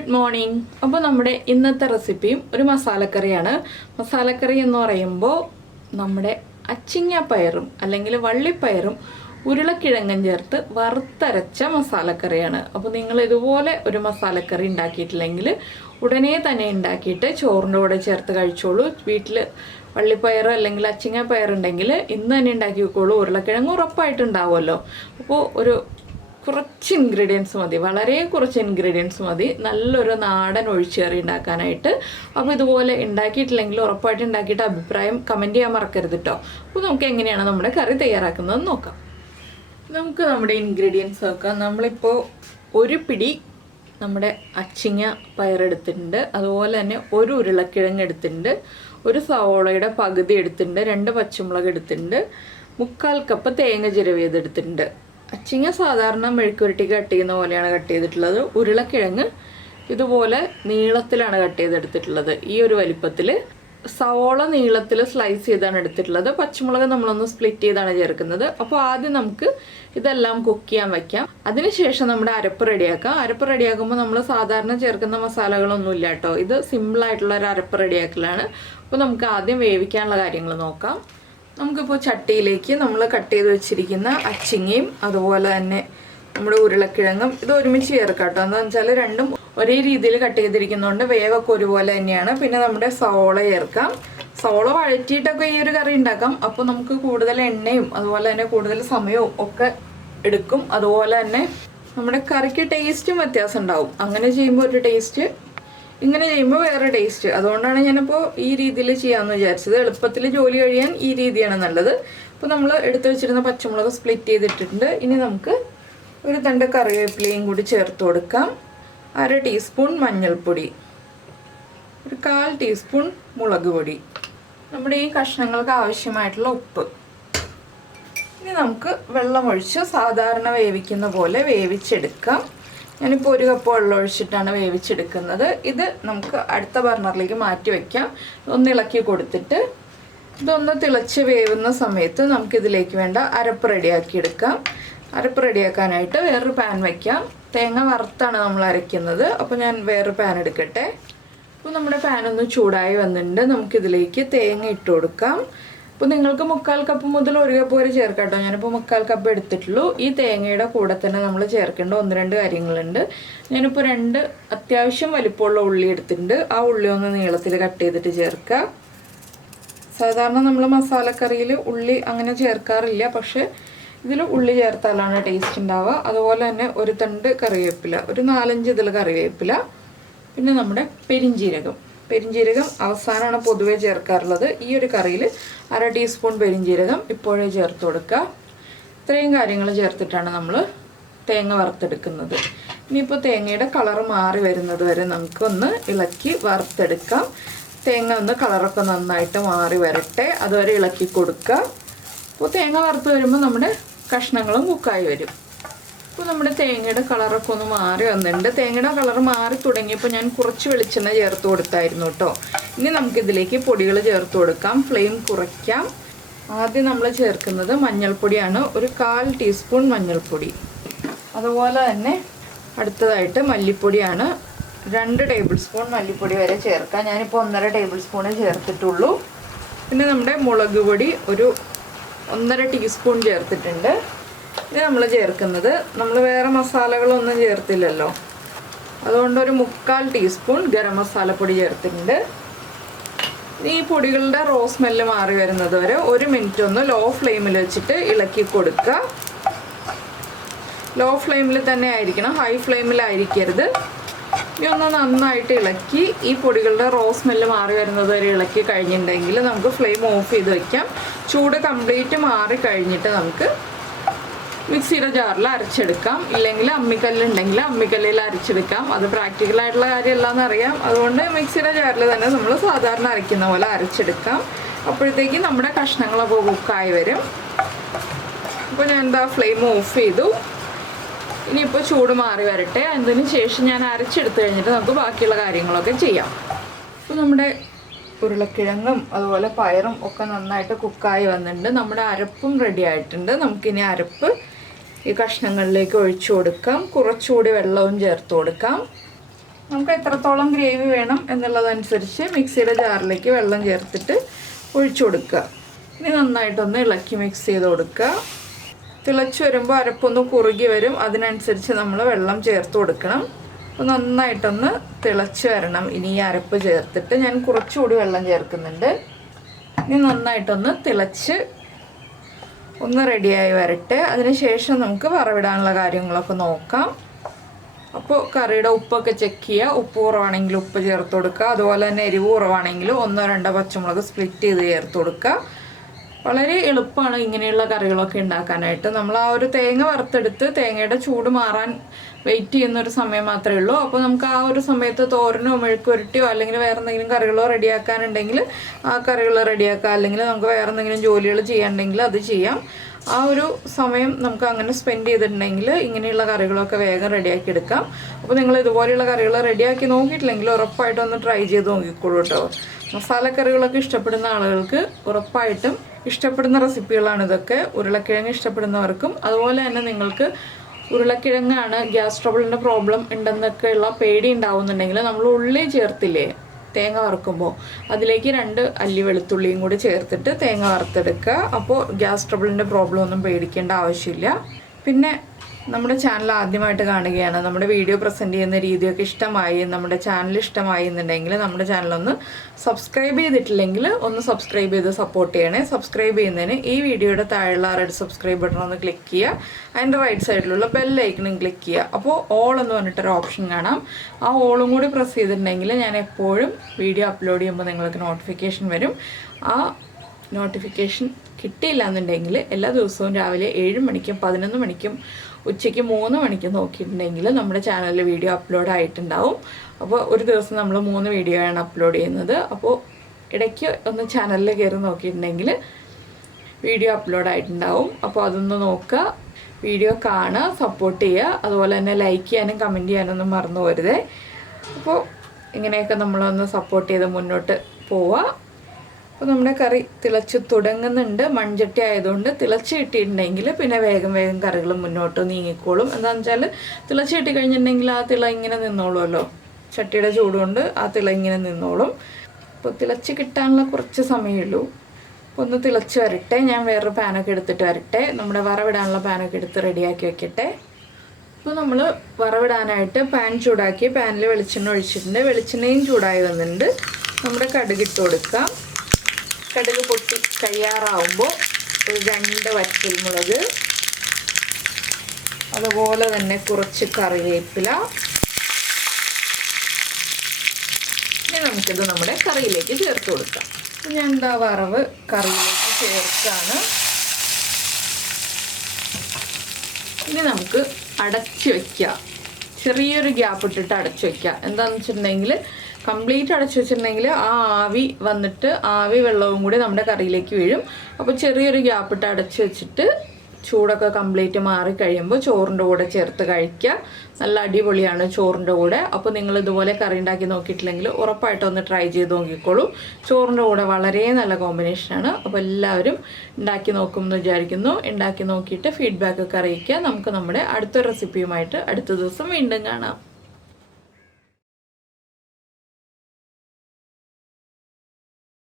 Good morning. അപ്പോൾ നമ്മുടെ ഇന്നത്തെ റെസിപ്പിയും ഒരു മസാലക്കറിയാണ്. മസാലക്കറി എന്ന് പറയുമ്പോൾ നമ്മുടെ അച്ചിങ്ങപ്പയറും അല്ലെങ്കിൽ വള്ളിപ്പയറും ഉരുളക്കിഴങ്ങും ചേർത്ത് വറുത്തരച്ച മസാലക്കറിയാണ്. അപ്പോൾ നിങ്ങൾ ഇതുപോലെ ഒരു മസാലക്കറി ഉണ്ടാക്കിയിട്ടില്ലെങ്കിൽ ഉടനെ തന്നെ ഉണ്ടാക്കിയിട്ട് ചോറിൻ്റെ കൂടെ ചേർത്ത് കഴിച്ചോളൂ. വീട്ടിൽ വള്ളിപ്പയർ അല്ലെങ്കിൽ അച്ചിങ്ങപ്പയർ ഉണ്ടെങ്കിൽ ഇന്ന് തന്നെ ഉണ്ടാക്കി വെക്കോളൂ. ഉരുളക്കിഴങ്ങ് ഉറപ്പായിട്ടുണ്ടാവുമല്ലോ. അപ്പോൾ കുറച്ച് ഇൻഗ്രീഡിയൻസ് മതി, വളരെ കുറച്ച് ഇൻഗ്രീഡിയൻസ് മതി നല്ലൊരു നാടൻ ഒഴിച്ചുകറി ഉണ്ടാക്കാനായിട്ട്. അപ്പോൾ ഇതുപോലെ ഉണ്ടാക്കിയിട്ടില്ലെങ്കിൽ ഉറപ്പായിട്ട് ഉണ്ടാക്കിയിട്ട് അഭിപ്രായം കമൻറ്റ് ചെയ്യാൻ മറക്കരുത് കേട്ടോ. അപ്പോൾ നമുക്ക് എങ്ങനെയാണ് നമ്മുടെ കറി തയ്യാറാക്കുന്നത് നോക്കാം. നമുക്ക് നമ്മുടെ ഇൻഗ്രീഡിയൻസ് നോക്കാം. നമ്മളിപ്പോൾ ഒരു പിടി നമ്മുടെ അച്ചിങ്ങ പയറെടുത്തിട്ടുണ്ട്, അതുപോലെ തന്നെ ഒരു ഉരുളക്കിഴങ്ങ് എടുത്തിട്ടുണ്ട്, ഒരു സവോളയുടെ പകുതി എടുത്തിട്ടുണ്ട്, 2 പച്ചമുളക് എടുത്തിട്ടുണ്ട്, 1/4 കപ്പ് തേങ്ങ ചിരവിയതെടുത്തിട്ടുണ്ട്. അച്ചിങ്ങ സാധാരണ മെഴുക്കുരുട്ടി കട്ട് ചെയ്യുന്ന പോലെയാണ് കട്ട് ചെയ്തിട്ടുള്ളത്. ഉരുളക്കിഴങ്ങ് ഇതുപോലെ നീളത്തിലാണ് കട്ട് ചെയ്തെടുത്തിട്ടുള്ളത്, ഈ ഒരു വലിപ്പത്തിൽ. സവോള നീളത്തിൽ സ്ലൈസ് ചെയ്താണ് എടുത്തിട്ടുള്ളത്. പച്ചമുളക് നമ്മളൊന്ന് സ്പ്ലിറ്റ് ചെയ്താണ് ചേർക്കുന്നത്. അപ്പോൾ ആദ്യം നമുക്ക് ഇതെല്ലാം കുക്ക് ചെയ്യാൻ വയ്ക്കാം. അതിനുശേഷം നമ്മുടെ അരപ്പ് റെഡിയാക്കാം. അരപ്പ് റെഡിയാക്കുമ്പോൾ നമ്മൾ സാധാരണ ചേർക്കുന്ന മസാലകളൊന്നും ഇല്ല കേട്ടോ. ഇത് സിമ്പിളായിട്ടുള്ള ഒരു അരപ്പ് റെഡിയാക്കലാണ്. അപ്പോൾ നമുക്ക് ആദ്യം വേവിക്കാനുള്ള കാര്യങ്ങൾ നോക്കാം. നമുക്കിപ്പോൾ ചട്ടിയിലേക്ക് നമ്മൾ കട്ട് ചെയ്ത് വെച്ചിരിക്കുന്ന അച്ചിങ്ങയും അതുപോലെ തന്നെ നമ്മുടെ ഉരുളക്കിഴങ്ങും ഇത് ഒരുമിച്ച് ചേർക്കാം കേട്ടോ. എന്താണെന്ന് വെച്ചാൽ രണ്ടും ഒരേ രീതിയിൽ കട്ട് ചെയ്തിരിക്കുന്നതുകൊണ്ട് വേവൊക്കെ ഒരുപോലെ തന്നെയാണ്. പിന്നെ നമ്മുടെ സവോള ചേർക്കാം. സവോള വഴറ്റിയിട്ടൊക്കെ ഈ ഒരു കറി ഉണ്ടാക്കാം. അപ്പോൾ നമുക്ക് കൂടുതൽ എണ്ണയും അതുപോലെ തന്നെ കൂടുതൽ സമയവും ഒക്കെ എടുക്കും. അതുപോലെ തന്നെ നമ്മുടെ കറിക്ക് ടേസ്റ്റും വ്യത്യാസം ഉണ്ടാവും. അങ്ങനെ ചെയ്യുമ്പോൾ ഒരു ടേസ്റ്റ്, ഇങ്ങനെ ചെയ്യുമ്പോൾ വേറെ ടേസ്റ്റ്. അതുകൊണ്ടാണ് ഞാനിപ്പോൾ ഈ രീതിയിൽ ചെയ്യാമെന്ന് വിചാരിച്ചത്. എളുപ്പത്തിൽ ജോലി കഴിയാൻ ഈ രീതിയാണ് നല്ലത്. അപ്പോൾ നമ്മൾ എടുത്തു വെച്ചിരുന്ന പച്ചമുളക് സ്പ്ലിറ്റ് ചെയ്തിട്ടുണ്ട്. ഇനി നമുക്ക് ഒരു തണ്ട് കറിവേപ്പിലയും കൂടി ചേർത്ത് കൊടുക്കാം. 1/2 ടീസ്പൂൺ മഞ്ഞൾപ്പൊടി, ഒരു 1/4 ടീസ്പൂൺ മുളക് പൊടി, നമ്മുടെ ഈ കഷ്ണങ്ങൾക്ക് ആവശ്യമായിട്ടുള്ള ഉപ്പ്. ഇനി നമുക്ക് വെള്ളമൊഴിച്ച് സാധാരണ വേവിക്കുന്ന പോലെ വേവിച്ചെടുക്കാം. ഞാനിപ്പോൾ 1 കപ്പ് വെള്ളം ഒഴിച്ചിട്ടാണ് വേവിച്ചെടുക്കുന്നത്. ഇത് നമുക്ക് അടുത്ത ബർണറിലേക്ക് മാറ്റി വയ്ക്കാം. ഒന്ന് ഇളക്കി കൊടുത്തിട്ട് ഇതൊന്ന് തിളച്ച് വേവുന്ന സമയത്ത് നമുക്കിതിലേക്ക് വേണ്ട അരപ്പ് റെഡിയാക്കി എടുക്കാം. അരപ്പ് റെഡിയാക്കാനായിട്ട് വേറൊരു പാൻ വയ്ക്കാം. തേങ്ങ വറുത്താണ് നമ്മൾ അരയ്ക്കുന്നത്. അപ്പോൾ ഞാൻ വേറൊരു പാൻ എടുക്കട്ടെ. അപ്പോൾ നമ്മുടെ പാൻ ഒന്ന് ചൂടായി വന്നിട്ടുണ്ട്. നമുക്കിതിലേക്ക് തേങ്ങ ഇട്ട് കൊടുക്കാം. അപ്പോൾ നിങ്ങൾക്ക് 1/4 കപ്പ് മുതൽ 1 കപ്പ് വരെ ചേർക്കാം കേട്ടോ. ഞാനിപ്പോൾ 1/4 കപ്പ് എടുത്തിട്ടുള്ളൂ. ഈ തേങ്ങയുടെ കൂടെ തന്നെ നമ്മൾ ചേർക്കേണ്ട 1-2 കാര്യങ്ങളുണ്ട്. ഞാനിപ്പോൾ 2 അത്യാവശ്യം വലിപ്പമുള്ള ഉള്ളി എടുത്തിട്ടുണ്ട്. ആ ഉള്ളി ഒന്ന് നീളത്തിൽ കട്ട് ചെയ്തിട്ട് ചേർക്കുക. സാധാരണ നമ്മൾ മസാലക്കറിയിൽ ഉള്ളി അങ്ങനെ ചേർക്കാറില്ല, പക്ഷേ ഇതിൽ ഉള്ളി ചേർത്താലാണ് ടേസ്റ്റ് ഉണ്ടാവുക. അതുപോലെ തന്നെ ഒരു തണ്ട് കറിവേപ്പില, ഒരു 4-5 ഇതിൽ കറിവേപ്പില, പിന്നെ നമ്മുടെ പെരിഞ്ജീരകം അവസാനമാണ് പൊതുവേ ചേർക്കാറുള്ളത്. ഈ ഒരു കറിയിൽ 1/2 ടീസ്പൂൺ പെരിഞ്ജീരകം ഇപ്പോഴേ ചേർത്ത് കൊടുക്കുക. ഇത്രയും കാര്യങ്ങൾ ചേർത്തിട്ടാണ് നമ്മൾ തേങ്ങ വറുത്തെടുക്കുന്നത്. ഇനിയിപ്പോൾ തേങ്ങയുടെ കളർ മാറി വരുന്നത് വരെ നമുക്കൊന്ന് ഇളക്കി വറുത്തെടുക്കാം. തേങ്ങ ഒന്ന് കളറൊക്കെ നന്നായിട്ട് മാറി വരട്ടെ, അതുവരെ ഇളക്കി കൊടുക്കുക. അപ്പോൾ തേങ്ങ വറുത്ത് വരുമ്പോൾ നമ്മുടെ കഷ്ണങ്ങളും കുക്കായി വരും. അപ്പോൾ നമ്മുടെ തേങ്ങയുടെ കളറൊക്കെ ഒന്ന് മാറി വന്നിട്ടുണ്ട്. തേങ്ങയുടെ കളർ മാറി തുടങ്ങിയപ്പോൾ ഞാൻ കുറച്ച് വെളിച്ചെണ്ണ ചേർത്ത് കൊടുത്തായിരുന്നു കേട്ടോ. ഇനി നമുക്കിതിലേക്ക് പൊടികൾ ചേർത്ത് കൊടുക്കാം. ഫ്ലെയിം കുറയ്ക്കാം. ആദ്യം നമ്മൾ ചേർക്കുന്നത് മഞ്ഞൾപ്പൊടിയാണ്, ഒരു 1/4 ടീസ്പൂൺ മഞ്ഞൾപ്പൊടി. അതുപോലെ തന്നെ അടുത്തതായിട്ട് മല്ലിപ്പൊടിയാണ്, 2 ടേബിൾ സ്പൂൺ മല്ലിപ്പൊടി വരെ ചേർക്കാം. ഞാനിപ്പോൾ 1.5 ടേബിൾ സ്പൂണേ ചേർത്തിട്ടുള്ളൂ. പിന്നെ നമ്മുടെ മുളക് പൊടി ഒരു 1.5 ടീസ്പൂൺ ചേർത്തിട്ടുണ്ട്. ഇനി നമ്മൾ ചേർക്കുന്നത്, നമ്മൾ വേറെ മസാലകളൊന്നും ചേർത്തില്ലല്ലോ, അതുകൊണ്ട് ഒരു 1/4 ടീസ്പൂൺ ഗരം മസാലപ്പൊടി ചേർത്തിട്ടുണ്ട്. ഈ പൊടികളുടെ റോ സ്മെല്ല് മാറി വരുന്നത് വരെ 1 മിനിറ്റ് ഒന്ന് ലോ ഫ്ലെയിമിൽ വെച്ചിട്ട് ഇളക്കി കൊടുക്കുക. ലോ ഫ്ലെയിമിൽ തന്നെ ആയിരിക്കണം, ഹൈ ഫ്ലെയിമിലായിരിക്കരുത്. ഇനി ഒന്ന് നന്നായിട്ട് ഇളക്കി ഈ പൊടികളുടെ റോ സ്മെല്ല് മാറി വരുന്നത് വരെ ഇളക്കി കഴിഞ്ഞിട്ടുണ്ടെങ്കിൽ നമുക്ക് ഫ്ലെയിം ഓഫ് ചെയ്ത് വയ്ക്കാം. ചൂട് കംപ്ലീറ്റ് മാറി കഴിഞ്ഞിട്ട് നമുക്ക് മിക്സിയുടെ ജാറിൽ അരച്ചെടുക്കാം. ഇല്ലെങ്കിൽ അമ്മിക്കല്ലുണ്ടെങ്കിൽ അമ്മിക്കല്ലിൽ അരച്ചെടുക്കാം. അത് പ്രാക്ടിക്കലായിട്ടുള്ള കാര്യമല്ലാന്ന് അറിയാം, അതുകൊണ്ട് മിക്സിയുടെ ജാറിൽ തന്നെ നമ്മൾ സാധാരണ അരയ്ക്കുന്ന പോലെ അരച്ചെടുക്കാം. അപ്പോഴത്തേക്കും നമ്മുടെ കഷ്ണങ്ങളൊക്കെ കുക്കായി വരും. അപ്പോൾ ഞാൻ എന്താ ഫ്ലെയിം ഓഫ് ചെയ്തു. ഇനിയിപ്പോൾ ചൂട് മാറി വരട്ടെ. അതിന് ശേഷം ഞാൻ അരച്ചെടുത്ത് കഴിഞ്ഞിട്ട് നമുക്ക് ബാക്കിയുള്ള കാര്യങ്ങളൊക്കെ ചെയ്യാം. അപ്പോൾ നമ്മുടെ ഉരുളക്കിഴങ്ങും അതുപോലെ പയറും ഒക്കെ നന്നായിട്ട് കുക്കായി വന്നിട്ടുണ്ട്. നമ്മുടെ അരപ്പും റെഡി ആയിട്ടുണ്ട്. നമുക്കിനി അരപ്പ് ഈ കഷ്ണങ്ങളിലേക്ക് ഒഴിച്ചു കൊടുക്കാം. കുറച്ചുകൂടി വെള്ളവും ചേർത്ത് കൊടുക്കാം. നമുക്ക് എത്രത്തോളം ഗ്രേവി വേണം എന്നുള്ളതനുസരിച്ച് മിക്സിയുടെ ജാറിലേക്ക് വെള്ളം ചേർത്തിട്ട് ഒഴിച്ചു കൊടുക്കുക. ഇനി നന്നായിട്ടൊന്ന് ഇളക്കി മിക്സ് ചെയ്ത് കൊടുക്കുക. തിളച്ച് വരുമ്പോൾ അരപ്പൊന്ന് കുറുകി വരും, അതിനനുസരിച്ച് നമ്മൾ വെള്ളം ചേർത്ത് കൊടുക്കണം. അപ്പോൾ നന്നായിട്ടൊന്ന് തിളച്ച് വരണം. ഇനി ഈ അരപ്പ് ചേർത്തിട്ട് ഞാൻ കുറച്ചുകൂടി വെള്ളം ചേർക്കുന്നുണ്ട്. ഇനി നന്നായിട്ടൊന്ന് തിളച്ച് ഒന്ന് റെഡിയായി വരട്ടെ. അതിനുശേഷം നമുക്ക് വറവിടാനുള്ള കാര്യങ്ങളൊക്കെ നോക്കാം. അപ്പോൾ കറിയുടെ ഉപ്പൊക്കെ ചെക്ക് ചെയ്യുക. ഉപ്പ് കുറവാണെങ്കിൽ ഉപ്പ് ചേർത്ത് കൊടുക്കുക. അതുപോലെ തന്നെ എരിവ് കുറവാണെങ്കിൽ 1-2 പച്ചമുളക് സ്പ്ലിറ്റ് ചെയ്ത് ചേർത്ത് കൊടുക്കുക. വളരെ എളുപ്പമാണ് ഇങ്ങനെയുള്ള കറികളൊക്കെ ഉണ്ടാക്കാനായിട്ട്. നമ്മൾ ആ ഒരു തേങ്ങ വറുത്തെടുത്ത് തേങ്ങയുടെ ചൂട് മാറാൻ വെയിറ്റ് ചെയ്യുന്നൊരു സമയം മാത്രമേ ഉള്ളൂ. അപ്പോൾ നമുക്ക് ആ ഒരു സമയത്ത് തോരനോ മെഴുക്കുവരട്ടിയോ അല്ലെങ്കിൽ വേറെ എന്തെങ്കിലും കറികളോ റെഡിയാക്കാനുണ്ടെങ്കിൽ ആ കറികൾ റെഡിയാക്കാം. അല്ലെങ്കിൽ നമുക്ക് വേറെ എന്തെങ്കിലും ജോലികൾ ചെയ്യാനുണ്ടെങ്കിൽ അത് ചെയ്യാം. ആ ഒരു സമയം നമുക്ക് അങ്ങനെ സ്പെൻഡ് ചെയ്തിട്ടുണ്ടെങ്കിൽ ഇങ്ങനെയുള്ള കറികളൊക്കെ വേഗം റെഡിയാക്കി എടുക്കാം. അപ്പോൾ നിങ്ങൾ ഇതുപോലെയുള്ള കറികൾ റെഡിയാക്കി നോക്കിയിട്ടില്ലെങ്കിൽ ഉറപ്പായിട്ടും ഒന്ന് ട്രൈ ചെയ്ത് നോക്കിക്കോളൂ കേട്ടോ. മസാലക്കറികളൊക്കെ ഇഷ്ടപ്പെടുന്ന ആളുകൾക്ക് ഉറപ്പായിട്ടും ഇഷ്ടപ്പെടുന്ന റെസിപ്പികളാണ് ഇതൊക്കെ. ഉരുളക്കിഴങ്ങ് ഇഷ്ടപ്പെടുന്നവർക്കും അതുപോലെ തന്നെ നിങ്ങൾക്ക് ഉരുളക്കിഴങ്ങാണ് ഗ്യാസ് ട്രബിളിൻ്റെ പ്രോബ്ലം ഉണ്ടെന്നൊക്കെയുള്ള പേടി ഉണ്ടാവുന്നുണ്ടെങ്കിൽ നമ്മൾ ഉള്ളി ചേർത്തില്ലേ തേങ്ങ വറുക്കുമ്പോൾ, അതിലേക്ക് 2 അല്ലി വെളുത്തുള്ളിയും കൂടി ചേർത്തിട്ട് തേങ്ങ വറുത്തെടുക്കുക. അപ്പോൾ ഗ്യാസ് ട്രബിളിൻ്റെ പ്രോബ്ലം ഒന്നും പേടിക്കേണ്ട ആവശ്യമില്ല. പിന്നെ നമ്മുടെ ചാനൽ ആദ്യമായിട്ട് കാണുകയാണ്, നമ്മുടെ വീഡിയോ പ്രസൻറ്റ് ചെയ്യുന്ന രീതിയൊക്കെ ഇഷ്ടമായി, നമ്മുടെ ചാനൽ ഇഷ്ടമായി എന്നുണ്ടെങ്കിൽ നമ്മുടെ ചാനലൊന്ന് സബ്സ്ക്രൈബ് ചെയ്തിട്ടില്ലെങ്കിൽ ഒന്ന് സബ്സ്ക്രൈബ് ചെയ്ത് സപ്പോർട്ട് ചെയ്യണേ. സബ്സ്ക്രൈബ് ചെയ്യുന്നതിന് ഈ വീഡിയോയുടെ താഴെയുള്ള റെഡ് സബ്സ്ക്രൈബ് ബട്ടൺ ഒന്ന് ക്ലിക്ക് ചെയ്യുക. അതിൻ്റെ റൈറ്റ് സൈഡിലുള്ള ബെൽ ഐക്കണും ക്ലിക്ക് ചെയ്യുക. അപ്പോൾ ഓൾ എന്ന് പറഞ്ഞിട്ടൊരു ഓപ്ഷൻ കാണാം. ആ ഓളും കൂടി പ്രസ് ചെയ്തിട്ടുണ്ടെങ്കിൽ ഞാൻ എപ്പോഴും വീഡിയോ അപ്ലോഡ് ചെയ്യുമ്പോൾ നിങ്ങൾക്ക് നോട്ടിഫിക്കേഷൻ വരും. ആ നോട്ടിഫിക്കേഷൻ കിട്ടിയില്ല എന്നുണ്ടെങ്കിൽ എല്ലാ ദിവസവും രാവിലെ 7 മണിക്കും 11 മണിക്കും ഉച്ചയ്ക്ക് 3 മണിക്ക് നോക്കിയിട്ടുണ്ടെങ്കിൽ നമ്മുടെ ചാനലിൽ വീഡിയോ അപ്ലോഡ് ആയിട്ടുണ്ടാവും. അപ്പോൾ ഒരു ദിവസം നമ്മൾ 3 വീഡിയോയാണ് അപ്ലോഡ് ചെയ്യുന്നത്. അപ്പോൾ ഇടയ്ക്ക് ഒന്ന് ചാനലിൽ കയറി നോക്കിയിട്ടുണ്ടെങ്കിൽ വീഡിയോ അപ്ലോഡ് ആയിട്ടുണ്ടാവും. അപ്പോൾ അതൊന്ന് നോക്കുക, വീഡിയോ കാണുക, സപ്പോർട്ട് ചെയ്യുക. അതുപോലെ തന്നെ ലൈക്ക് ചെയ്യാനും കമൻറ്റ് ചെയ്യാനൊന്നും മറന്നു പോരുതേ. അപ്പോൾ ഇങ്ങനെയൊക്കെ നമ്മളൊന്ന് സപ്പോർട്ട് ചെയ്ത് മുന്നോട്ട് പോവുക. അപ്പോൾ നമ്മുടെ കറി തിളച്ച് തുടങ്ങുന്നുണ്ട്. മൺചട്ടി ആയതുകൊണ്ട് തിളച്ച് കിട്ടിയിട്ടുണ്ടെങ്കിൽ പിന്നെ വേഗം കറികൾ മുന്നോട്ട് നീങ്ങിക്കോളും. എന്താണെന്ന് വെച്ചാൽ തിളച്ച് കിട്ടിക്കഴിഞ്ഞിട്ടുണ്ടെങ്കിൽ ആ തിള ഇങ്ങനെ നിന്നോളുമല്ലോ, ചട്ടിയുടെ ചൂടുകൊണ്ട് ആ തിള ഇങ്ങനെ നിന്നോളും. അപ്പോൾ തിളച്ച് കിട്ടാനുള്ള കുറച്ച് സമയമുള്ളൂ. അപ്പോൾ ഒന്ന് തിളച്ച് വരട്ടെ. ഞാൻ വേറൊരു പാനൊക്കെ എടുത്തിട്ട് വരട്ടെ. നമ്മുടെ വറവിടാനുള്ള പാനൊക്കെ എടുത്ത് റെഡിയാക്കി വെക്കട്ടെ. അപ്പോൾ നമ്മൾ വറവിടാനായിട്ട് പാൻ ചൂടാക്കി പാനിൽ വെളിച്ചെണ്ണ ഒഴിച്ചിട്ടുണ്ട്. വെളിച്ചെണ്ണയും ചൂടായി വന്നിട്ടുണ്ട്. നമ്മുടെ കടുകിട്ട് കൊടുക്കാം. കടുക് പൊട്ടി കഴിയാറാവുമ്പോൾ ഒരു 2 വറ്റൽമുളക്, അതുപോലെ തന്നെ കുറച്ച് കറിവേപ്പില. ഇനി നമുക്കിത് നമ്മുടെ കറിയിലേക്ക് ചേർത്ത് കൊടുക്കാം. ഞാൻ എന്താ വറവ് കറിയിലേക്ക് ചേർത്താണ്. ഇനി നമുക്ക് അടച്ച് വയ്ക്കുക. ചെറിയൊരു ഗ്യാപ്പ് ഇട്ടിട്ട് അടച്ചു വയ്ക്കുക. എന്താണെന്ന് വെച്ചിട്ടുണ്ടെങ്കിൽ കംപ്ലീറ്റ് അടച്ചു വെച്ചിട്ടുണ്ടെങ്കിൽ ആ ആവി വന്നിട്ട് ആവി വെള്ളവും കൂടി നമ്മുടെ കറിയിലേക്ക് വീഴും. അപ്പോൾ ചെറിയൊരു ഗ്യാപ്പ് ഇട്ട് അടച്ചു വെച്ചിട്ട് ചൂടൊക്കെ കംപ്ലീറ്റ് മാറിക്കഴിയുമ്പോൾ ചോറിൻ്റെ കൂടെ ചേർത്ത് കഴിക്കുക. നല്ല അടിപൊളിയാണ് ചോറിൻ്റെ കൂടെ. അപ്പോൾ നിങ്ങൾ ഇതുപോലെ കറി ഉണ്ടാക്കി നോക്കിയിട്ടില്ലെങ്കിൽ ഉറപ്പായിട്ടും ഒന്ന് ട്രൈ ചെയ്ത് നോക്കിക്കോളൂ. ചോറിൻ്റെ കൂടെ വളരെ നല്ല കോമ്പിനേഷനാണ്. അപ്പോൾ എല്ലാവരും ഉണ്ടാക്കി നോക്കുമെന്ന് വിചാരിക്കുന്നു. ഉണ്ടാക്കി നോക്കിയിട്ട് ഫീഡ്ബാക്കൊക്കെ അറിയിക്കുക. നമുക്ക് നമ്മുടെ അടുത്ത റെസിപ്പിയുമായിട്ട് അടുത്ത ദിവസം വീണ്ടും കാണാം.